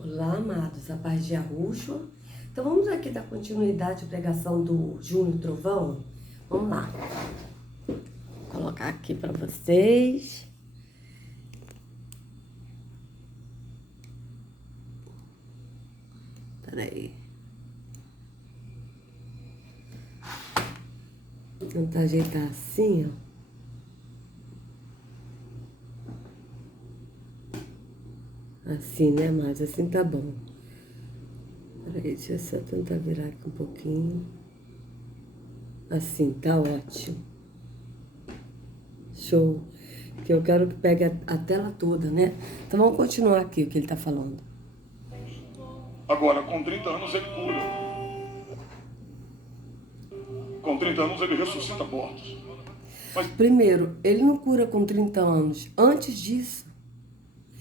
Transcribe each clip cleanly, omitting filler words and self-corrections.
Olá, amados, a paz de Yahushua. Então vamos aqui dar continuidade à pregação do Junho Trovão. Vamos lá. Vou colocar aqui para vocês. Peraí. Vou tentar ajeitar assim, ó. Assim, né, mas assim tá bom. Peraí, deixa eu só tentar virar aqui um pouquinho. Assim, tá ótimo. Show. Que eu quero que pegue a tela toda, né? Então vamos continuar aqui o que ele tá falando. Agora, com 30 anos ele cura. Com 30 anos ele ressuscita mortos. Primeiro, ele não cura com 30 anos. Antes disso,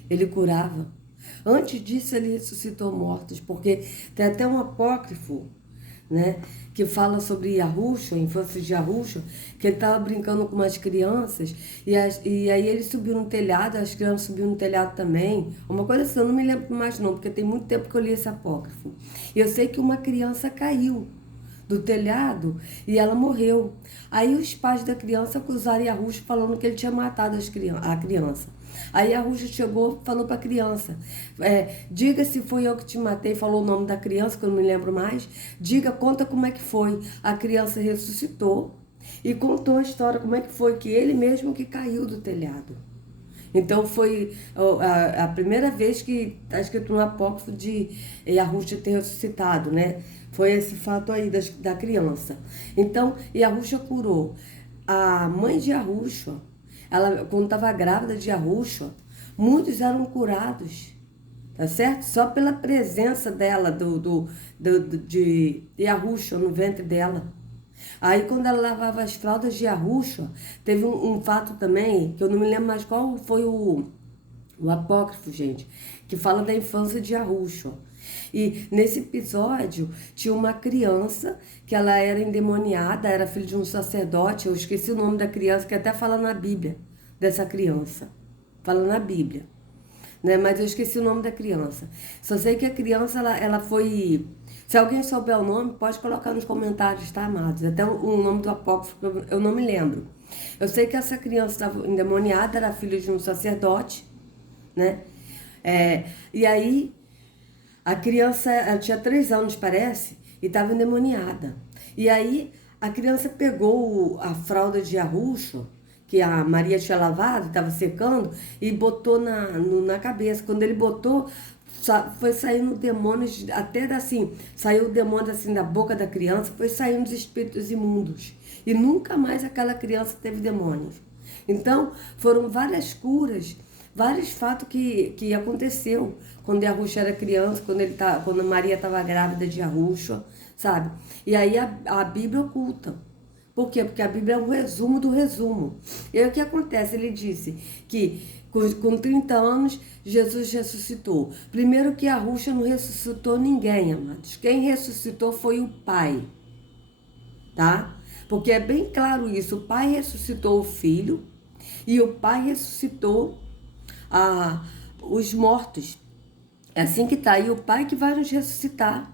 ele curava. Antes disso, ele ressuscitou mortos, porque tem até um apócrifo, né, que fala sobre Yahushua, a infância de Yahushua, que ele estava brincando com umas crianças, e aí ele subiu no telhado, as crianças subiram no telhado também. Uma coisa assim, eu não me lembro mais não, porque tem muito tempo que eu li esse apócrifo. E eu sei que uma criança caiu do telhado e ela morreu. Aí os pais da criança acusaram Yahushua falando que ele tinha matado a criança. Aí Yahushua chegou e falou para a criança, diga se foi eu que te matei, falou o nome da criança, que eu não me lembro mais, diga, conta como é que foi. A criança ressuscitou e contou a história, como é que foi, que ele mesmo que caiu do telhado. Então foi a primeira vez que está escrito no apócrifo de Yahushua ter ressuscitado, né? Foi esse fato aí da criança. Então, Yahushua curou a mãe de Yahushua. Ela, quando estava grávida de Yahushua, muitos eram curados, tá certo? Só pela presença dela, de Yahushua no ventre dela. Aí quando ela lavava as fraldas de Yahushua, teve um fato também, que eu não me lembro mais qual foi o apócrifo, gente, que fala da infância de Yahushua. E nesse episódio tinha uma criança que ela era endemoniada, era filha de um sacerdote, eu esqueci o nome da criança, que até fala na Bíblia dessa criança, fala na Bíblia, né? Mas eu esqueci o nome da criança. Só sei que a criança, ela foi... Se alguém souber o nome, pode colocar nos comentários, tá, amados? Até o nome do apócrifo, eu não me lembro. Eu sei que essa criança estava endemoniada, era filha de um sacerdote, né? E aí, a criança, ela tinha 3 anos, parece, e estava endemoniada. E aí, a criança pegou a fralda de Yahushua, que a Maria tinha lavado, estava secando, e botou na cabeça. Quando ele botou, foi saindo demônios, até assim, saiu o demônio assim da boca da criança, foi saindo os espíritos imundos. E nunca mais aquela criança teve demônios. Então, foram várias curas, vários fatos que aconteceu quando Yahushua era criança, quando Maria estava grávida de Yahushua, sabe? E aí a Bíblia oculta. Por quê? Porque a Bíblia é um resumo do resumo. E aí o que acontece? Ele disse que com 30 anos Jesus ressuscitou. Primeiro que Yahushua não ressuscitou ninguém, amados. Quem ressuscitou foi o Pai, tá? Porque é bem claro isso. O Pai ressuscitou o Filho e o Pai ressuscitou os mortos. É assim que está. E o Pai que vai nos ressuscitar.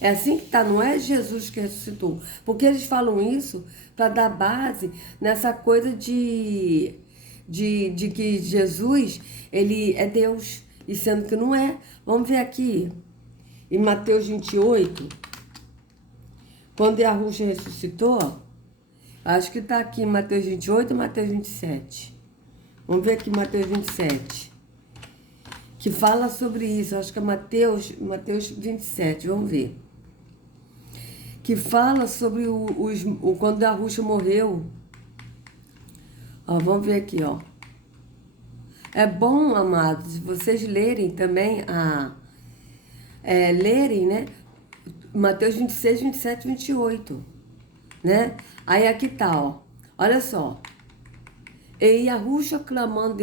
É assim que está, não é Jesus que ressuscitou. Porque eles falam isso para dar base nessa coisa de que Jesus, ele é Deus. E sendo que não é. Vamos ver aqui, em Mateus 28, quando Yahushua ressuscitou, acho que está aqui em Mateus 28 ou Mateus 27. Vamos ver aqui Mateus 27. Que fala sobre isso, acho que é Mateus 27, vamos ver. Que fala sobre quando Yahushua morreu. Ó, vamos ver aqui, ó. É bom, amados, vocês lerem também, lerem, né? Mateus 26, 27, 28, né? Aí aqui tá, ó. Olha só. E Yahushua clamando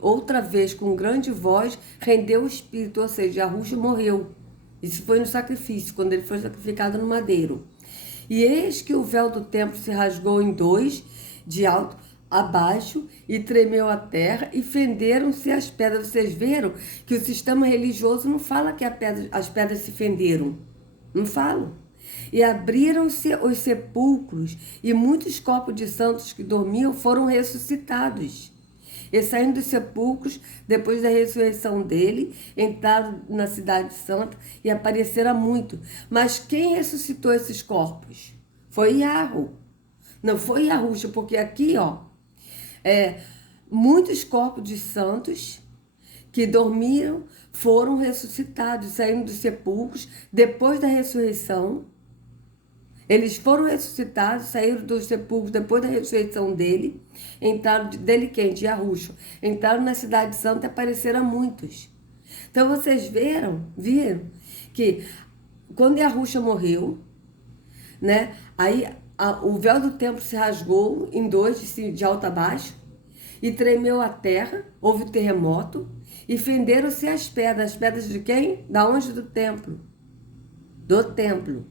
outra vez com grande voz, rendeu o espírito, ou seja, Yahushua morreu. Isso foi no sacrifício, quando ele foi sacrificado no madeiro. E eis que o véu do templo se rasgou em dois, de alto abaixo e tremeu a terra e fenderam-se as pedras. Vocês viram que o sistema religioso não fala que as pedras se fenderam. Não falam. E abriram-se os sepulcros e muitos corpos de santos que dormiam foram ressuscitados. E saindo dos sepulcros, depois da ressurreição dele, entraram na cidade santa e apareceram muito. Mas quem ressuscitou esses corpos? Foi Yahweh. Não foi Yahusha, porque aqui, muitos corpos de santos que dormiram foram ressuscitados, saindo dos sepulcros depois da ressurreição. Eles foram ressuscitados, saíram dos sepulcros depois da ressurreição dele, entraram dele quem? De Yahusha. Entraram na cidade santa e apareceram muitos. Então vocês viram que quando Yahusha morreu, né? Aí o véu do templo se rasgou em dois, de alto a baixo, e tremeu a terra, houve terremoto, e fenderam-se as pedras. As pedras de quem? Da onde? Do templo. Do templo.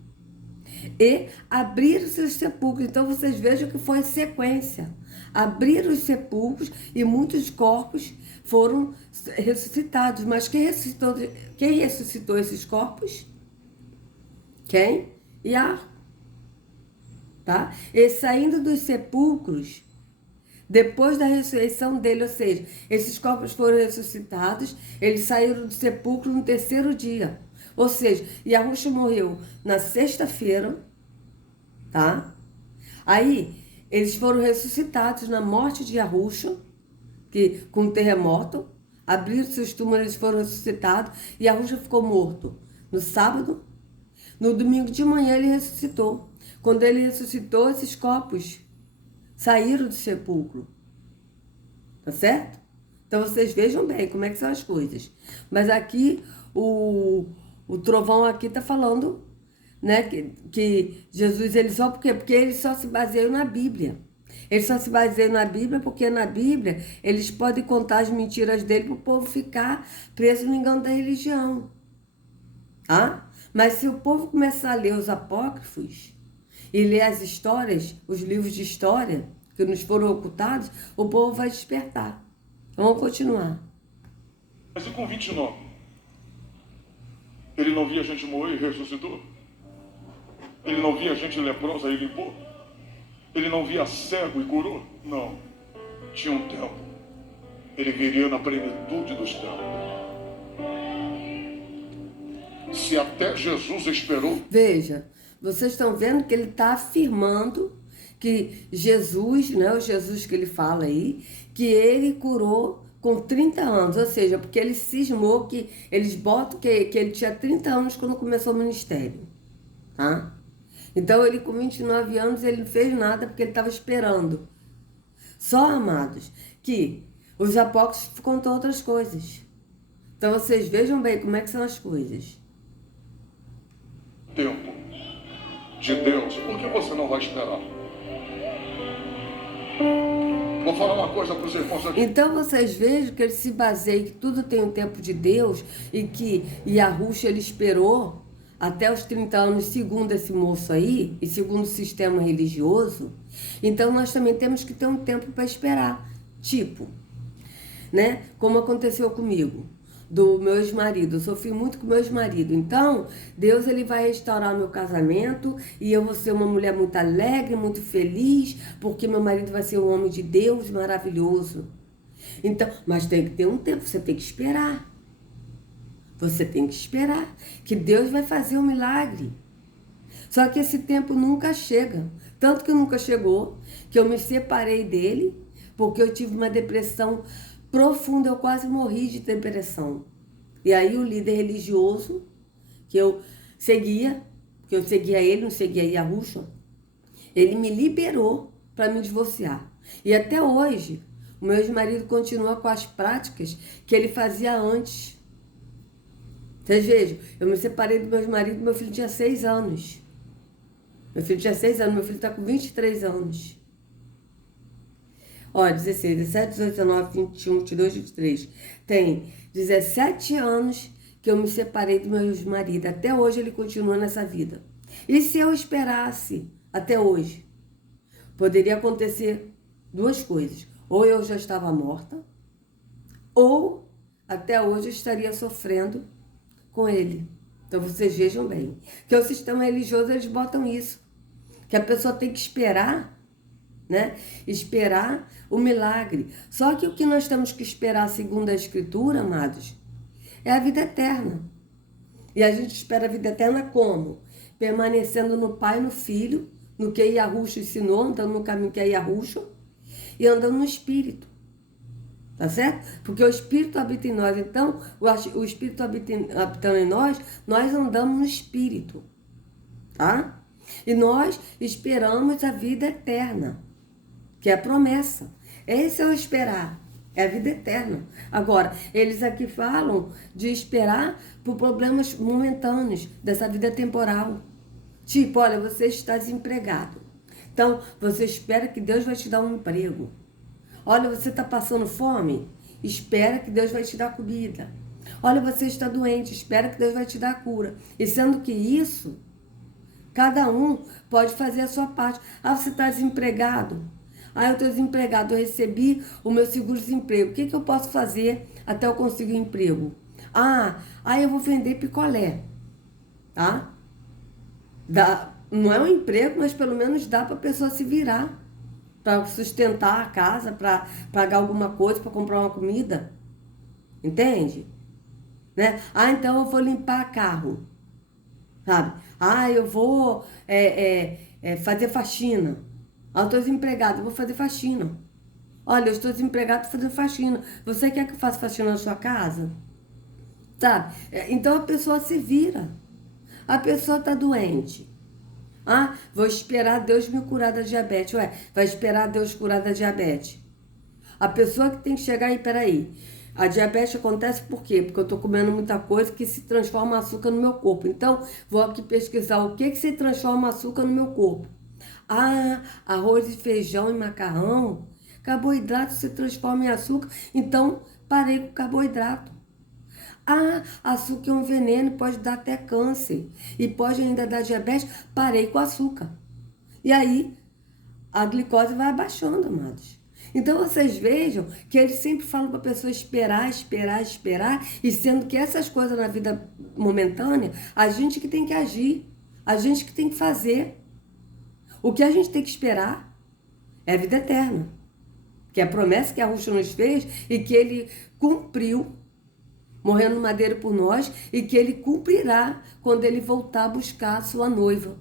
E abriram-se os sepulcros. Então vocês vejam que foi sequência. Abriram os sepulcros e muitos corpos foram ressuscitados. Mas quem ressuscitou esses corpos? Quem? Yahweh. Tá? E saindo dos sepulcros, depois da ressurreição dele, ou seja, esses corpos foram ressuscitados, eles saíram do sepulcro no terceiro dia. Ou seja, Yahusha morreu na sexta-feira, tá? Aí, eles foram ressuscitados na morte de Yahusha, que com um terremoto, abriram seus túmulos, eles foram ressuscitados, e Yahusha ficou morto no sábado. No domingo de manhã ele ressuscitou. Quando ele ressuscitou, esses corpos saíram do sepulcro. Tá certo? Então vocês vejam bem como é que são as coisas. Mas aqui o trovão aqui está falando, né, que Jesus, ele só por quê? Porque eles só se baseiam na Bíblia. Eles só se baseiam na Bíblia porque na Bíblia eles podem contar as mentiras dele para o povo ficar preso no engano da religião. Tá? Mas se o povo começar a ler os apócrifos e ler as histórias, os livros de história que nos foram ocultados, o povo vai despertar. Então vamos continuar. Mas e com 29? Ele não via gente morrer e ressuscitou? Ele não via gente leprosa e limpou? Ele não via cego e curou? Não. Tinha um tempo. Ele viria na plenitude dos tempos. Se até Jesus esperou... Veja, vocês estão vendo que ele está afirmando que Jesus, né, o Jesus que ele fala aí, que ele curou com 30 anos, ou seja, porque ele cismou que eles botam que ele tinha 30 anos quando começou o ministério, tá? Então ele com 29 anos ele não fez nada porque ele estava esperando. Só, amados, que os apócrifos contam outras coisas. Então vocês vejam bem como é que são as coisas. Tempo de Deus, por que você não vai esperar? Vou falar uma coisa para os irmãos aqui. Então vocês vejam que ele se baseia que tudo tem um tempo de Deus e que Yahusha ele esperou até os 30 anos, segundo esse moço aí, e segundo o sistema religioso. Então nós também temos que ter um tempo para esperar. Tipo, né? Como aconteceu comigo, do meu ex-marido. Eu sofri muito com meu ex-marido. Então, Deus ele vai restaurar o meu casamento e eu vou ser uma mulher muito alegre, muito feliz, porque meu marido vai ser um homem de Deus maravilhoso. Então, mas tem que ter um tempo, você tem que esperar. Você tem que esperar que Deus vai fazer um milagre. Só que esse tempo nunca chega. Tanto que nunca chegou, que eu me separei dele, porque eu tive uma depressão profunda, eu quase morri de depressão. E aí o líder religioso, que eu seguia, que eu seguia ele, não seguia Yahusha, ele me liberou para me divorciar. E até hoje, o meu ex-marido continua com as práticas que ele fazia antes. Vocês vejam, eu me separei do meu ex-marido, meu filho tinha 6 anos. Meu filho tinha 6 anos, meu filho está com 23 anos. Ó, 16, 17, 18, 19, 21, 22, 23. Tem 17 anos que eu me separei do meu ex-marido. Até hoje ele continua nessa vida. E se eu esperasse até hoje? Poderia acontecer duas coisas. Ou eu já estava morta, ou até hoje eu estaria sofrendo com ele. Então vocês vejam bem. Que o sistema religioso, eles botam isso. Que a pessoa tem que esperar, né? Esperar o milagre. Só que o que nós temos que esperar, segundo a Escritura, amados, é a vida eterna. E a gente espera a vida eterna como? Permanecendo no Pai e no Filho, no que Yahushua ensinou, andando no caminho que é Yahushua, e andando no Espírito. Tá certo? Porque o Espírito habita em nós. Então, o Espírito habitando em nós, nós andamos no Espírito. Tá? E nós esperamos a vida eterna, que é a promessa. Esse é o esperar, é a vida eterna. Agora, eles aqui falam de esperar por problemas momentâneos dessa vida temporal. Tipo, olha, você está desempregado. Então, você espera que Deus vai te dar um emprego. Olha, você está passando fome? Espera que Deus vai te dar comida. Olha, você está doente? Espera que Deus vai te dar cura. E sendo que isso, cada um pode fazer a sua parte. Ah, você está desempregado? Ah, eu estou desempregado, eu recebi o meu seguro-desemprego. O que eu posso fazer até eu conseguir um emprego? Eu vou vender picolé, tá? Não é um emprego, mas pelo menos dá para a pessoa se virar, para sustentar a casa, para pagar alguma coisa, para comprar uma comida. Entende? Né? Então eu vou limpar carro, sabe? Eu vou fazer faxina. Eu estou desempregado, eu vou fazer faxina. Olha, eu estou desempregado, estou fazendo faxina. Você quer que eu faça faxina na sua casa? Sabe? Então a pessoa se vira. A pessoa está doente. Vou esperar Deus me curar da diabetes. Vai esperar Deus curar da diabetes. A pessoa que tem que chegar aí, peraí. A diabetes acontece por quê? Porque eu estou comendo muita coisa que se transforma em açúcar no meu corpo. Então, vou aqui pesquisar o que se transforma em açúcar no meu corpo. Arroz e feijão e macarrão. Carboidrato se transforma em açúcar. Então, parei com o carboidrato. Açúcar é um veneno, pode dar até câncer. E pode ainda dar diabetes. Parei com o açúcar. E aí, a glicose vai abaixando, amados. Então, vocês vejam que eles sempre falam para a pessoa esperar, esperar, esperar. E sendo que essas coisas na vida momentânea, a gente que tem que agir. A gente que tem que fazer. O que a gente tem que esperar é a vida eterna. Que é a promessa que Yahushua nos fez e que ele cumpriu, morrendo no madeiro por nós, e que ele cumprirá quando ele voltar a buscar a sua noiva.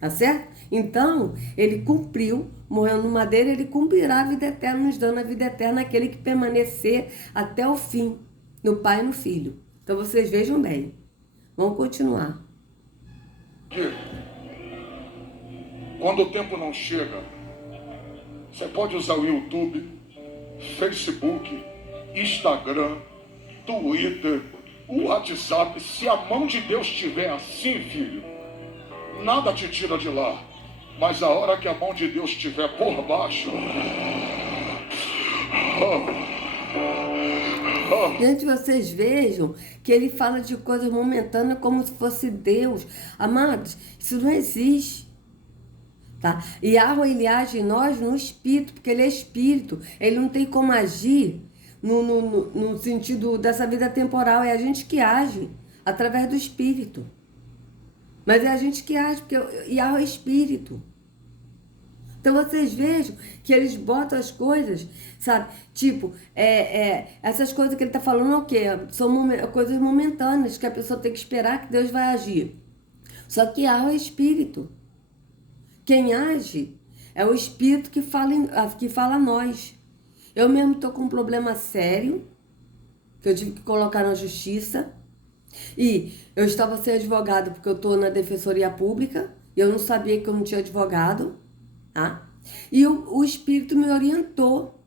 Tá certo? Então, ele cumpriu, morrendo no madeiro, ele cumprirá a vida eterna, nos dando a vida eterna aquele que permanecer até o fim, no Pai e no Filho. Então, vocês vejam bem. Vamos continuar. Quando o tempo não chega, você pode usar o YouTube, Facebook, Instagram, Twitter, o WhatsApp. Se a mão de Deus estiver assim, filho, nada te tira de lá. Mas a hora que a mão de Deus estiver por baixo... Gente, vocês vejam que ele fala de coisas momentâneas como se fosse Deus. Amados, isso não existe. Tá? E Yahweh, ele age em nós no espírito, porque ele é espírito. Ele não tem como agir no sentido dessa vida temporal. É a gente que age através do espírito. Mas é a gente que age, porque Yahweh é espírito. Então vocês vejam que eles botam as coisas, sabe? Tipo, essas coisas que ele está falando é o quê? São coisas momentâneas, que a pessoa tem que esperar que Deus vai agir. Só que Yahweh é espírito. Quem age é o Espírito que fala a nós. Eu mesmo estou com um problema sério, que eu tive que colocar na justiça. E eu estava sem advogado, porque eu estou na defensoria pública. E eu não sabia que eu não tinha advogado. Tá? E o Espírito me orientou.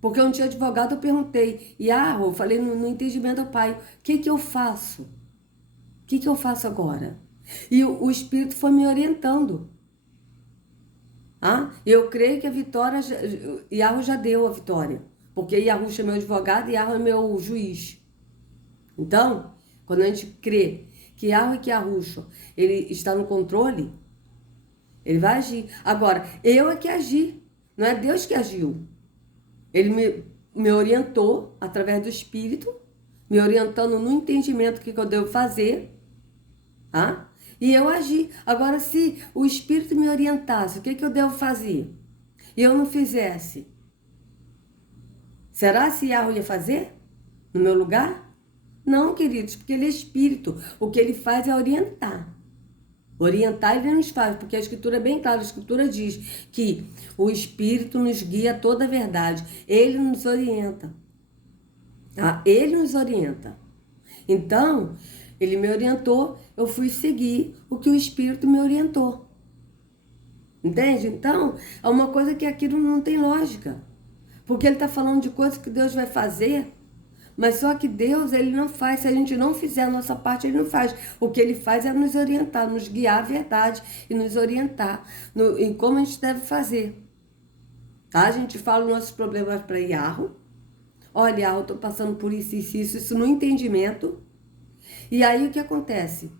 Porque eu não tinha advogado, eu perguntei. Eu falei no entendimento do pai, o que eu faço? O que eu faço agora? E o Espírito foi me orientando. Eu creio que a vitória, Yahweh já deu a vitória, porque Yahushua é meu advogado e Yahweh é meu juiz. Então, quando a gente crê que Yahweh, que Yahushua, ele está no controle, ele vai agir. Agora, eu é que agir, Não é Deus que agiu. Ele me orientou através do Espírito, me orientando no entendimento que eu devo fazer, tá? E eu agi. Agora, se o Espírito me orientasse, o que eu devo fazer? E eu não fizesse, será que Yahweh ia fazer no meu lugar? Não, queridos, porque ele é Espírito. O que ele faz é orientar. Orientar ele nos faz, porque a Escritura é bem clara. A Escritura diz que o Espírito nos guia a toda a verdade. Ele nos orienta. Tá? Ele nos orienta. Então, ele me orientou, eu fui seguir o que o Espírito me orientou. Entende? Então, é uma coisa que aquilo não tem lógica. Porque ele está falando de coisas que Deus vai fazer, mas só que Deus, ele não faz. Se a gente não fizer a nossa parte, ele não faz. O que ele faz é nos orientar, nos guiar à verdade e nos orientar em como a gente deve fazer. Tá? A gente fala os nossos problemas para Yahweh. Olha, Yahweh, estou passando por isso no entendimento. E aí o que acontece?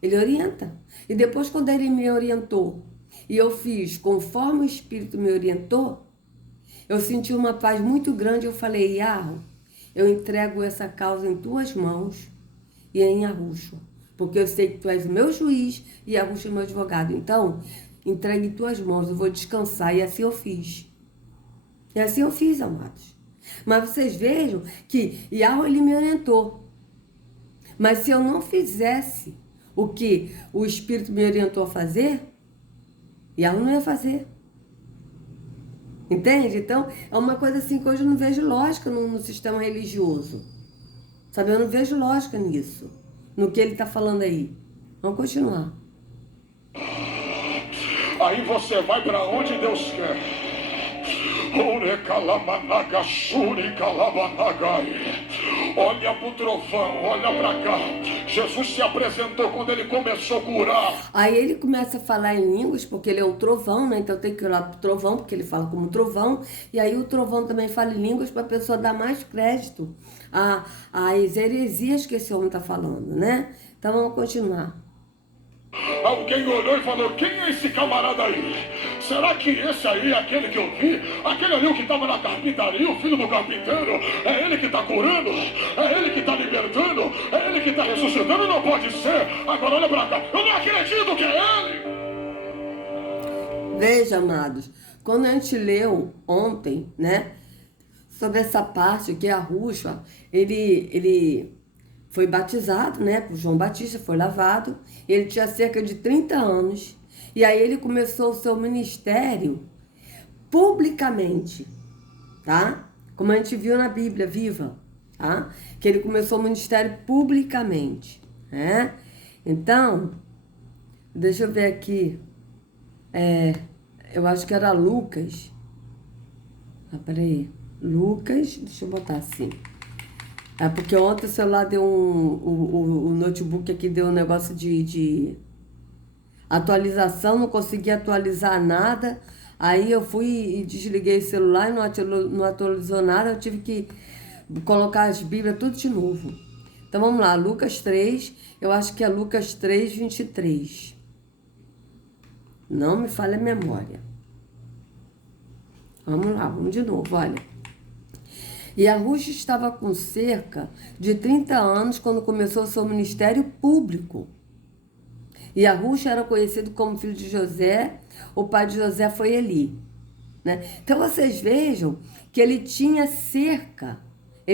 Ele orienta. E depois, quando ele me orientou e eu fiz conforme o Espírito me orientou, eu senti uma paz muito grande. Eu falei, Yahweh, eu entrego essa causa em tuas mãos e em Yahushua, porque eu sei que tu és o meu juiz e Yahushua é meu advogado. Então, entregue em tuas mãos, eu vou descansar. E assim eu fiz. E assim eu fiz, amados. Mas vocês vejam que Yahweh, ele me orientou. Mas se eu não fizesse o que o Espírito me orientou a fazer, Yahweh não ia fazer. Entende? Então, é uma coisa assim que hoje eu não vejo lógica no sistema religioso. Sabe? Eu não vejo lógica nisso. No que ele está falando aí. Vamos continuar. Aí você vai para onde Deus quer. Olha para o trovão, olha para cá. Jesus se apresentou quando ele começou a curar. Aí ele começa a falar em línguas, porque ele é o trovão, né? Então tem que olhar para o trovão, porque ele fala como trovão. E aí o trovão também fala em línguas para a pessoa dar mais crédito às heresias que esse homem está falando, né? Então vamos continuar. Alguém olhou e falou, quem é esse camarada aí? Será que esse aí é aquele que eu vi? Aquele ali o que estava na carpintaria, o filho do carpinteiro? É ele que está curando? É ele que está libertando? É ele que está ressuscitando? Não pode ser. Agora olha para cá. Eu não acredito que é ele. Veja, amados, quando a gente leu ontem, né, sobre essa parte que Yahushua, ele foi batizado, né, por João Batista, foi lavado. Ele tinha cerca de 30 anos. E aí ele começou o seu ministério publicamente, tá? Como a gente viu na Bíblia viva, tá? Que ele começou o ministério publicamente, né? Então, deixa eu ver aqui. Eu acho que era Lucas. Peraí. Lucas, deixa eu botar assim. Porque ontem o celular deu o notebook aqui deu um negócio de atualização, não consegui atualizar nada. Aí eu fui e desliguei o celular e não atualizou nada. Eu tive que colocar as Bíblias tudo de novo. Então vamos lá, Lucas 3, eu acho que é Lucas 3, 23. Não me falha a memória. Vamos lá, vamos de novo, olha. E Yahushua estava com cerca de 30 anos quando começou o seu ministério público. E Yahushua era conhecido como filho de José, o pai de José foi Eli, né? Então vocês vejam que ele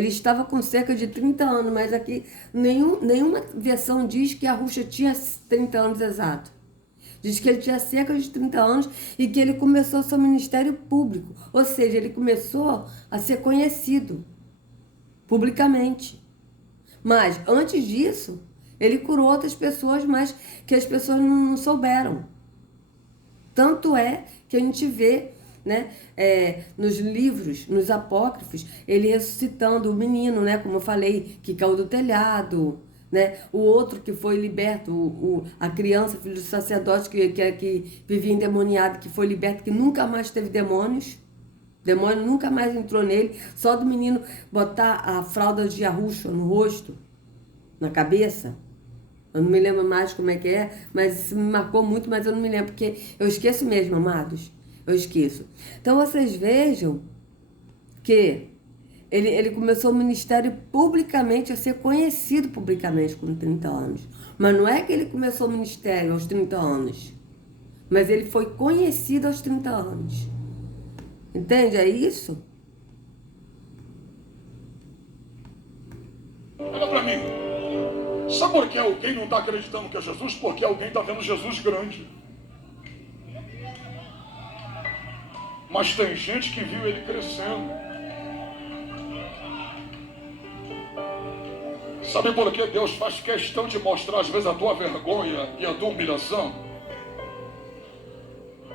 estava com cerca de 30 anos, mas aqui nenhuma versão diz que Yahushua tinha 30 anos exato. Diz que ele tinha cerca de 30 anos e que ele começou o seu ministério público. Ou seja, ele começou a ser conhecido publicamente. Mas, antes disso, ele curou outras pessoas, mas que as pessoas não souberam. Tanto é que a gente vê, né, nos livros, nos apócrifos, ele ressuscitando o menino, né, como eu falei, que caiu do telhado, né? O outro que foi liberto, a criança, filho do sacerdote que vivia endemoniado, que foi liberto, que nunca mais teve demônios. Demônio nunca mais entrou nele. Só do menino botar a fralda de Yahushua no rosto, na cabeça. Eu não me lembro mais como é que é, mas isso me marcou muito, mas eu não me lembro, porque eu esqueço mesmo, amados. Eu esqueço. Então vocês vejam que ele começou o ministério publicamente, a ser conhecido publicamente com 30 anos. Mas não é que ele começou o ministério aos 30 anos. Mas ele foi conhecido aos 30 anos. Entende? É isso? Olha para mim. Sabe por que alguém não está acreditando que é Jesus? Porque alguém está vendo Jesus grande. Mas tem gente que viu ele crescendo. Sabe por que Deus faz questão de mostrar às vezes a tua vergonha e a tua humilhação?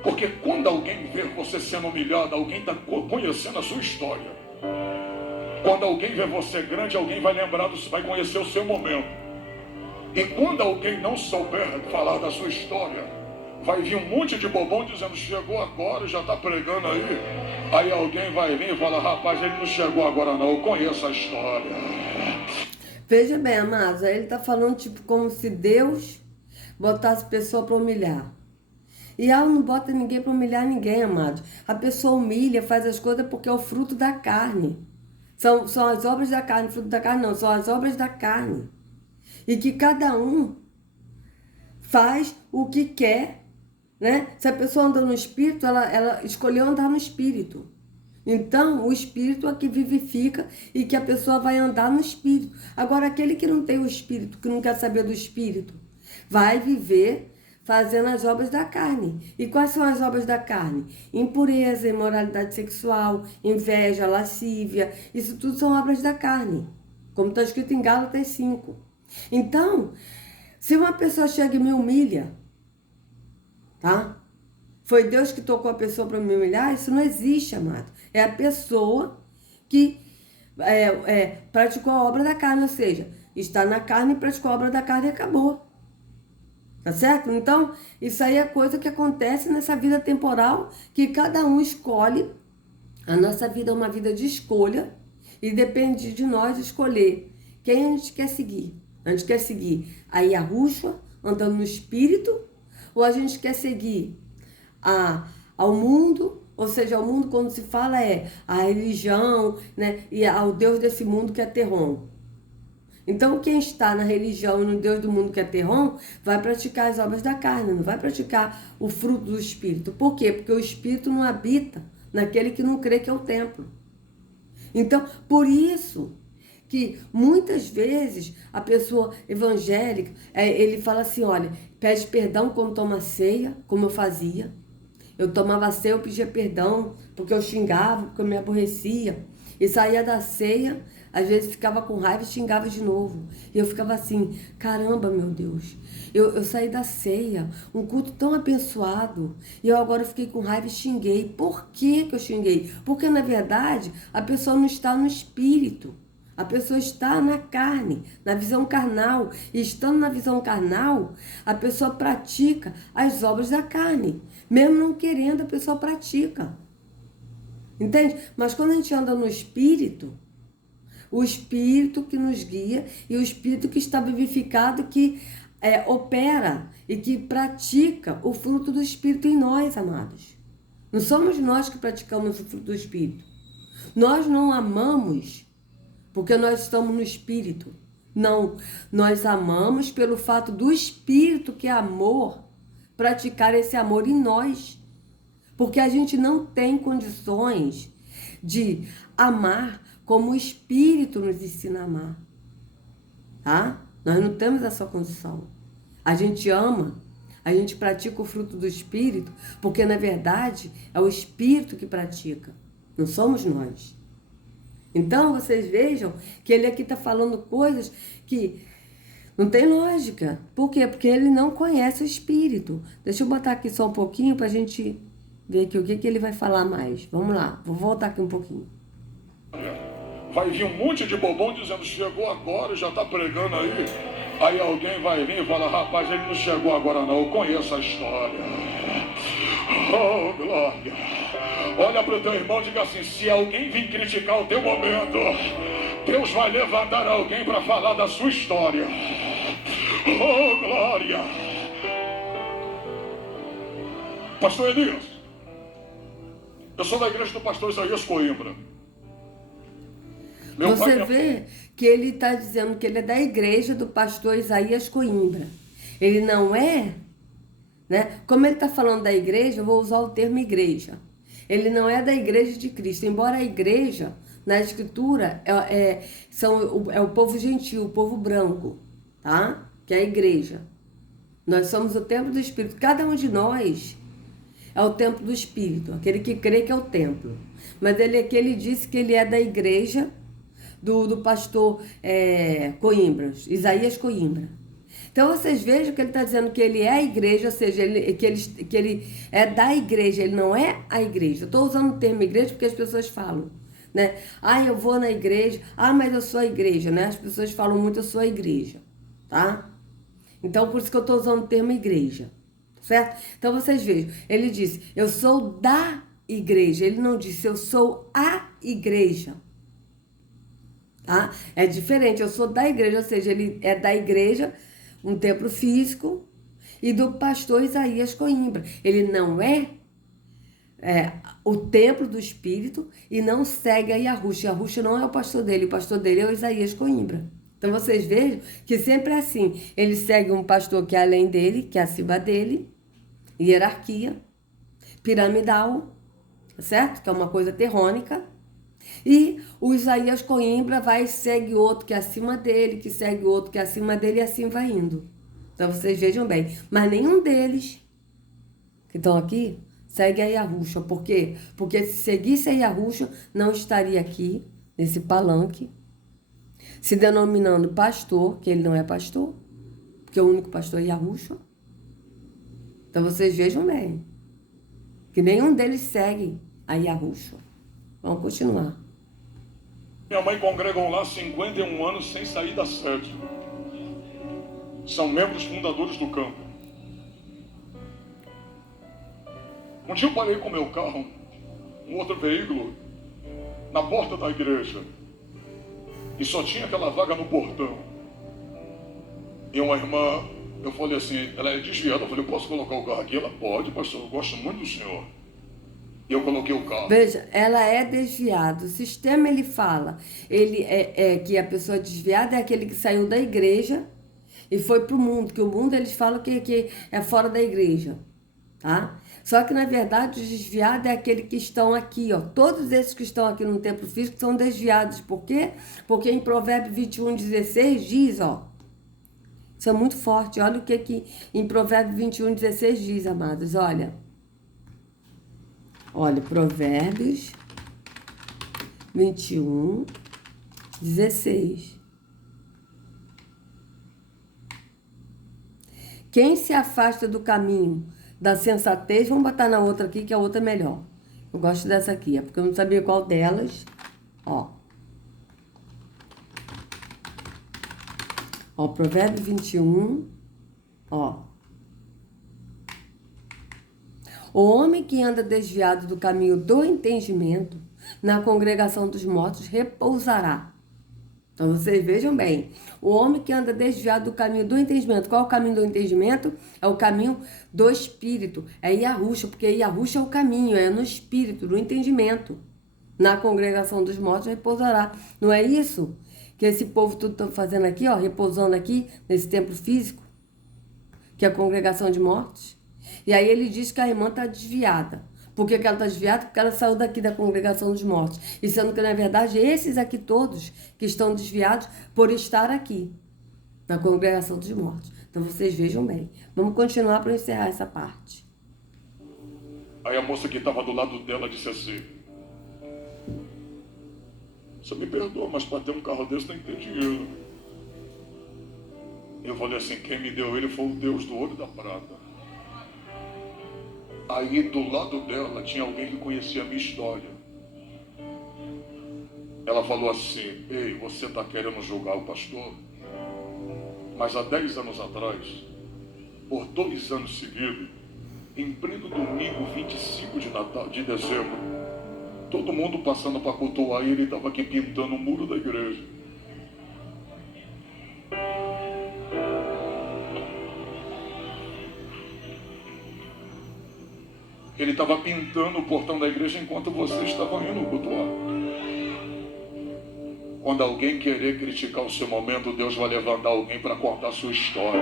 Porque quando alguém vê você sendo humilhado, alguém está conhecendo a sua história. Quando alguém vê você grande, alguém vai lembrar, vai conhecer o seu momento. E quando alguém não souber falar da sua história, vai vir um monte de bobão dizendo, chegou agora e já está pregando aí. Aí alguém vai vir e fala, rapaz, ele não chegou agora não, eu conheço a história. Veja bem, amados, aí ele está falando tipo como se Deus botasse pessoa para humilhar. E ela não bota ninguém para humilhar ninguém, amados. A pessoa humilha, faz as coisas porque é o fruto da carne. São as obras da carne, fruto da carne não, são as obras da carne. E que cada um faz o que quer, né? Se a pessoa anda no espírito, ela escolheu andar no espírito. Então, o espírito é que vivifica e que a pessoa vai andar no espírito. Agora, aquele que não tem o espírito, que não quer saber do espírito, vai viver fazendo as obras da carne. E quais são as obras da carne? Impureza, imoralidade sexual, inveja, lascívia. Isso tudo são obras da carne, como está escrito em Gálatas 5. Então, se uma pessoa chega e me humilha, tá? Foi Deus que tocou a pessoa para me humilhar? Isso não existe, amado. É a pessoa que praticou a obra da carne, ou seja, está na carne e praticou a obra da carne e acabou. Tá certo? Então, isso aí é coisa que acontece nessa vida temporal, que cada um escolhe. A nossa vida é uma vida de escolha e depende de nós escolher quem a gente quer seguir. A gente quer seguir a Yahushua, andando no espírito, ou a gente quer seguir ao mundo, ou seja, ao mundo quando se fala é a religião, né, e ao Deus desse mundo que é Terron. Então, quem está na religião e no Deus do mundo que é Terron, vai praticar as obras da carne, não vai praticar o fruto do Espírito. Por quê? Porque o Espírito não habita naquele que não crê que é o templo. Então, por isso que muitas vezes a pessoa evangélica, ele fala assim, olha, pede perdão quando toma ceia, como eu fazia. Eu tomava ceia, eu pedia perdão, porque eu xingava, porque eu me aborrecia. E saía da ceia, às vezes ficava com raiva e xingava de novo. E eu ficava assim, caramba, meu Deus, eu saí da ceia, um culto tão abençoado, e eu agora fiquei com raiva e xinguei. Por que eu xinguei? Porque, na verdade, a pessoa não está no espírito. A pessoa está na carne, na visão carnal. E estando na visão carnal, a pessoa pratica as obras da carne. Mesmo não querendo, a pessoa pratica. Entende? Mas quando a gente anda no espírito, o espírito que nos guia e o espírito que está vivificado, que opera e que pratica o fruto do espírito em nós, amados. Não somos nós que praticamos o fruto do espírito. Nós não amamos porque nós estamos no espírito. Não, nós amamos pelo fato do espírito, que é amor, praticar esse amor em nós. Porque a gente não tem condições de amar como o Espírito nos ensina a amar. Tá? Nós não temos essa condição. A gente ama, a gente pratica o fruto do Espírito, porque na verdade é o Espírito que pratica, não somos nós. Então vocês vejam que ele aqui está falando coisas que não tem lógica. Por quê? Porque ele não conhece o Espírito. Deixa eu botar aqui só um pouquinho para a gente ver aqui o que ele vai falar mais. Vamos lá, vou voltar aqui um pouquinho. Vai vir um monte de bobão dizendo, chegou agora e já está pregando aí. Aí alguém vai vir e fala, rapaz, ele não chegou agora não, eu conheço a história. Oh, glória. Olha para o teu irmão e diga assim, se alguém vir criticar o teu momento, Deus vai levantar alguém para falar da sua história. Oh, glória. Pastor Elias, Eu sou da igreja do pastor Isaías Coimbra. Meu Você pai, vê que ele está dizendo que ele é da igreja do pastor Isaías Coimbra. Ele não é, né? Como ele está falando da igreja, eu vou usar o termo igreja. Ele não é da igreja de Cristo, embora a igreja, na escritura, é o povo gentil, o povo branco, tá? Que é a igreja. Nós somos o templo do Espírito. Cada um de nós é o templo do Espírito, aquele que crê que é o templo. Mas ele disse que ele é da igreja do pastor Coimbra, Isaías Coimbra. Então vocês vejam que ele está dizendo que ele é a igreja, ou seja, que ele é da igreja, ele não é a igreja. Eu estou usando o termo igreja porque as pessoas falam, né? Ah, eu vou na igreja, ah, mas eu sou a igreja, né? As pessoas falam muito, eu sou a igreja, tá? Então por isso que eu estou usando o termo igreja, certo? Então vocês vejam, ele disse, eu sou da igreja, ele não disse, eu sou a igreja. Tá? É diferente, eu sou da igreja, ou seja, ele é da igreja, um templo físico, e do pastor Isaías Coimbra. Ele não é o templo do Espírito e não segue a Yahushua. Yahushua não é o pastor dele é o Isaías Coimbra. Então vocês vejam que sempre é assim, ele segue um pastor que é além dele, que é acima dele, hierarquia, piramidal, certo? Que é uma coisa terrônica. E o Isaías Coimbra vai e segue outro que é acima dele, que segue outro que é acima dele, e assim vai indo. Então vocês vejam bem. Mas nenhum deles que estão aqui segue a Yahushua. Por quê? Porque se seguisse a Yahushua, não estaria aqui, nesse palanque, se denominando pastor, que ele não é pastor, porque o único pastor é Yahushua. Então vocês vejam bem, que nenhum deles segue a Yahushua. Vamos continuar. minha mãe congregam lá 51 anos sem sair da sede. São membros fundadores do campo. Um dia eu parei com meu carro, um outro veículo, na porta da igreja. E só tinha aquela vaga no portão. E uma irmã, eu falei assim, ela é desviada. Eu falei, eu posso colocar o carro aqui? Ela pode, pastor, eu gosto muito do senhor. E eu coloquei o carro. Veja, ela é desviada. O sistema, ele fala, ele que a pessoa desviada é aquele que saiu da igreja e foi para o mundo, que o mundo eles falam que é fora da igreja, tá? Só que, na verdade, o desviado é aquele que estão aqui, ó. Todos esses que estão aqui no templo físico são desviados. Por quê? Porque em Provérbios 21:16 diz, ó, isso é muito forte. Olha o que em Provérbios 21:16 diz, amados, olha. Olha, Provérbios 21:16. Quem se afasta do caminho da sensatez, vamos botar na outra aqui, que a outra é melhor. Eu gosto dessa aqui, é porque eu não sabia qual delas. Ó, Provérbios 21, ó. O homem que anda desviado do caminho do entendimento, na congregação dos mortos, repousará. Então, vocês vejam bem, o homem que anda desviado do caminho do entendimento. Qual é o caminho do entendimento? É o caminho do Espírito. É Yahushua, porque Yahushua é o caminho, é no Espírito, no entendimento. Na congregação dos mortos repousará. Não é isso que esse povo tudo está fazendo aqui, ó, repousando aqui, nesse templo físico, que é a congregação de mortos? E aí ele diz que a irmã está desviada. Por que ela está desviada? Porque ela saiu daqui da congregação dos mortos. E sendo que, na verdade, esses aqui todos que estão desviados por estar aqui, na congregação dos mortos. Então, vocês vejam bem. Vamos continuar para encerrar essa parte. Aí a moça que estava do lado dela disse assim, você me perdoa, mas para ter um carro desse tem que ter dinheiro. Eu falei assim, quem me deu ele foi o Deus do ouro e da prata. Aí do lado dela tinha alguém que conhecia a minha história. Ela falou assim, ei, você está querendo julgar o pastor? Mas há 10 anos atrás, por 2 anos seguidos, em pleno domingo 25 de dezembro, todo mundo passando para cultuar e ele estava aqui pintando o muro da igreja. Ele estava pintando o portão da igreja enquanto vocês estavam indo cultuar. Quando alguém querer criticar o seu momento, Deus vai levantar alguém para contar a sua história.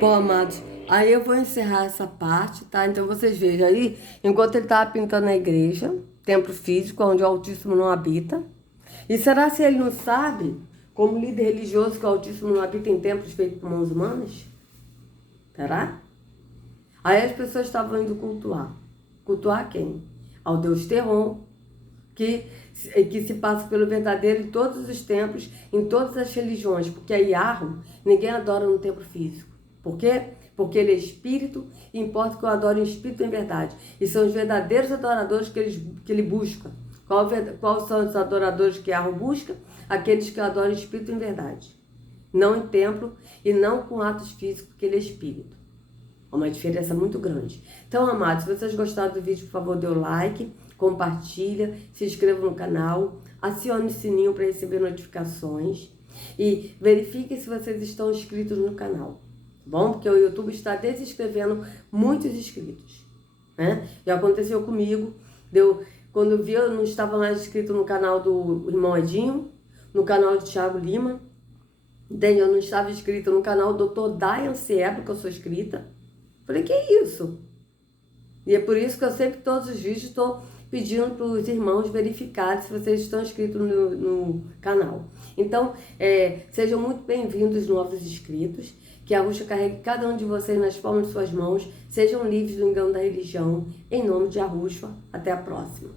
Bom, amados, aí eu vou encerrar essa parte, tá? Então vocês vejam aí, enquanto ele estava pintando a igreja, templo físico, onde o Altíssimo não habita. E será se ele não sabe, como líder religioso, que o Altíssimo não habita em templos feitos por mãos humanas? Será? Aí as pessoas estavam indo cultuar. Cultuar quem? Ao Deus Terron, que se passa pelo verdadeiro em todos os templos, em todas as religiões, porque a Yahweh ninguém adora no templo físico. Por quê? Porque ele é espírito e importa que eu adore em espírito e em verdade. E são os verdadeiros adoradores que ele busca. Quais são os adoradores que Yahweh busca? Aqueles que adoram em espírito e em verdade. Não em templo e não com atos físicos, porque ele é espírito. É uma diferença muito grande. Então, amados, se vocês gostaram do vídeo, por favor, dê o like, compartilha, se inscreva no canal, acione o sininho para receber notificações e verifique se vocês estão inscritos no canal. Bom, porque o YouTube está desinscrevendo muitos inscritos, né? Já aconteceu comigo, quando eu vi, eu não estava mais inscrito no canal do irmão Edinho, no canal de Thiago Lima, eu não estava inscrito no canal do Dr. Dayan Sierra, que eu sou inscrita. Falei, que isso? E é por isso que eu sempre, todos os vídeos, estou pedindo para os irmãos verificarem se vocês estão inscritos no canal. Então, sejam muito bem-vindos, novos inscritos. Que a Arusha carregue cada um de vocês nas palmas de suas mãos. Sejam livres do engano da religião. Em nome de Arusha. Até a próxima.